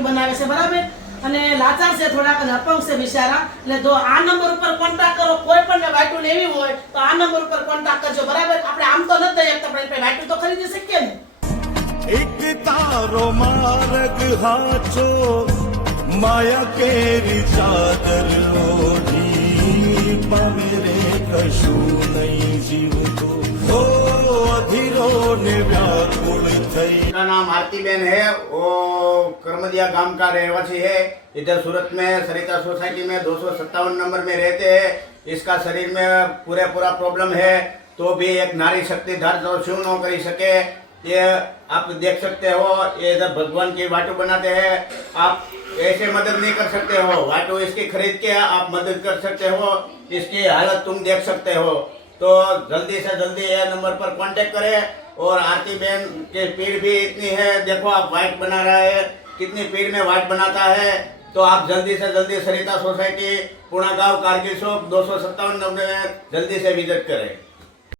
વાટું બનાવે છે બરાબર, અને લાચાર છે થોડાક અને અપંગ છે બિચારા. એટલે જો આ નંબર ઉપર કોન્ટેક્ટ કરો, કોઈ પણ વાટું લેવી હોય તો આ નંબર ઉપર કોન્ટેક્ટ કરજો બરાબર. આપણે આમ તો નથી દઈ શકતા પણ વાટું તો ખરીદી શકીએ ને. એક તારો માર્ગ હાચો માયા કેરી ચાદર ઓઢી પામેરે કશું નહીં જીવતો ઓ અધીરો ને વ્યાકુળ થઈ. मेरा नाम आरती बेन है, वो करमदिया गांव का रहवासी है। इधर सूरत में सरिता सोसाइटी में 257 नंबर में रहते हैं। इसका शरीर में पूरा प्रॉब्लम है, तो भी एक नारी शक्तिधर जो शिव न कर सके, ये आप देख सकते हो। ये इधर भगवान की वाटू बनाते हैं, आप ऐसे मदद नहीं कर सकते हो। वाटू इसकी खरीद के आप मदद कर सकते हो, इसकी हालत तुम देख सकते हो। तो जल्दी से जल्दी ये नंबर पर कांटेक्ट करें। और आरती बहन की पीड़ भी इतनी है, देखो आप वाइट बना रहा है, कितनी पीड़ में वाइट बनाता है। तो आप जल्दी से जल्दी सरिता सोसाइटी पुणा गांव कारगिल चौक 257 नंबर में जल्दी से विजिट करें।